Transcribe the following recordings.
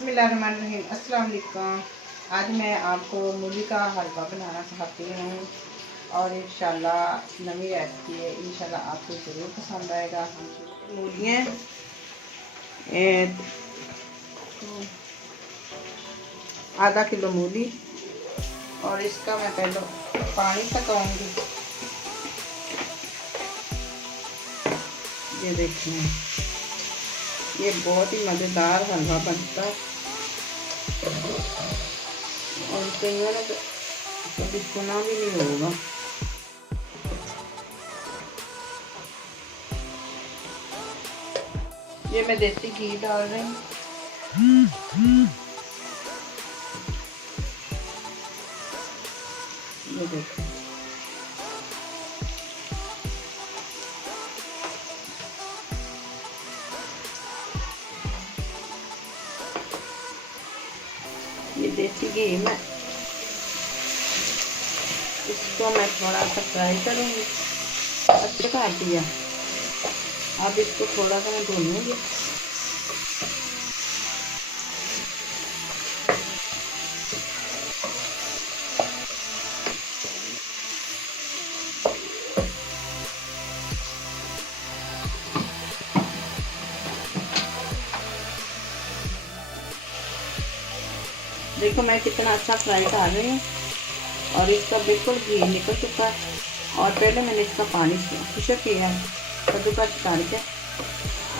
बिस्मिल्लाहिर्रहमानिर्रहीम। अस्सलाम वालेकुम। आज मैं आपको मूली का हलवा बनाना चाहती हूँ और इंशाल्लाह नई रेसिपी है, इंशाल्लाह आपको ज़रूर पसंद आएगा। मूलियाँ आधा किलो मूली और इसका मैं पहले पानी पकाऊंगी। ये देखिए, ये बहुत ही मज़ेदार हलवा बनता है और कईयों ने कभी सुना भी नहीं होगा। ये मैं देसी घी डाल रही हूँ। ये देखो, ये देसी घी में इसको मैं थोड़ा सा फ्राई करूँगी। अच्छे कर दिया, अब इसको थोड़ा सा मैं भूनूंगी। देखो मैं कितना अच्छा फ्राई कर रही हूँ और इसका बिल्कुल घी निकल चुका है। और पहले मैंने इसका पानी खुशक किया है कद्दूकस करके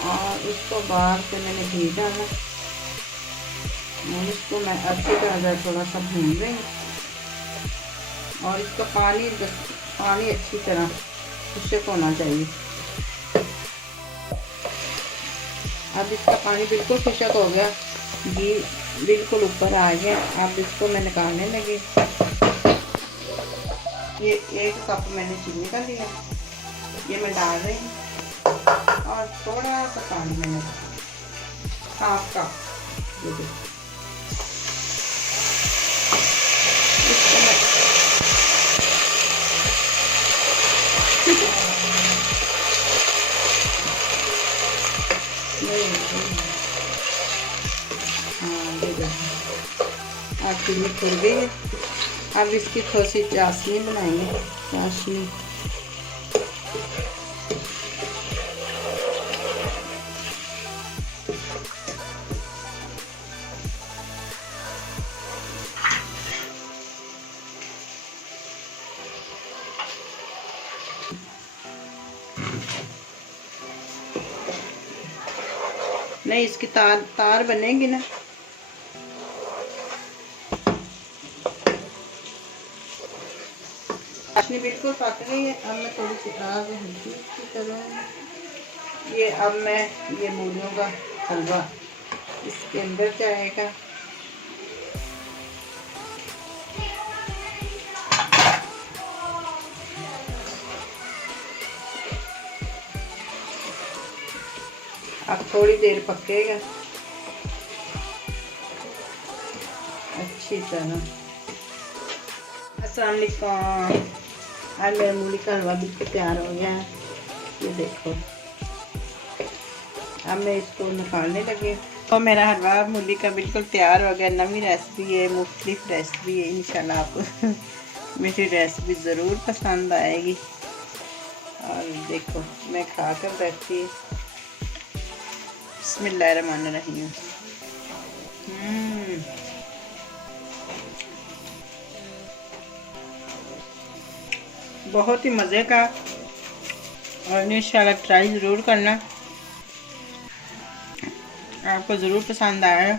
और उसको बाहर से मैंने घी डाला और इसको मैं अच्छी तरह थोड़ा सा भून रही हूँ और इसका पानी अच्छी तरह खुशक होना चाहिए। अब इसका पानी बिल्कुल खुशक हो गया, घी बिल्कुल ऊपर आ गया। अब इसको मैं निकालने लगी। ये 1 कप मैंने चीनी का लिया, ये मैं डाल रही हूँ और थोड़ा सा पानी मैंने हाफ कप। अब चीनी खुल गई है। अब इसकी थोड़ी सी चाशनी बनाएंगे। चाशनी नहीं, इसकी तार बनेगी ना। चाशनी बिल्कुल पक गई है। अब मैं थोड़ी सी आग हल्की की तरह ये अब मैं ये मूलियों का हलवा इसके अंदर जाएगा। अब थोड़ी देर पकेगा अच्छी तरह। अस्सलाम वालेकुम। आज मेरा मूली का हलवा बिल्कुल तैयार हो गया है। ये देखो, अब मैं इसको निकालने लगी तो मेरा हलवा मूली का बिल्कुल तैयार हो गया। नवी रेसिपी है, मुख्तलिफ रेसिपी है। इंशाल्लाह आपको मेरी रेसिपी ज़रूर पसंद आएगी। और देखो मैं खा कर बैठती। बिस्मिल्लाहिर्रहमानिर्रहीम। बहुत ही मज़े का और इंशाल्लाह ट्राई ज़रूर करना, आपको ज़रूर पसंद आएगा।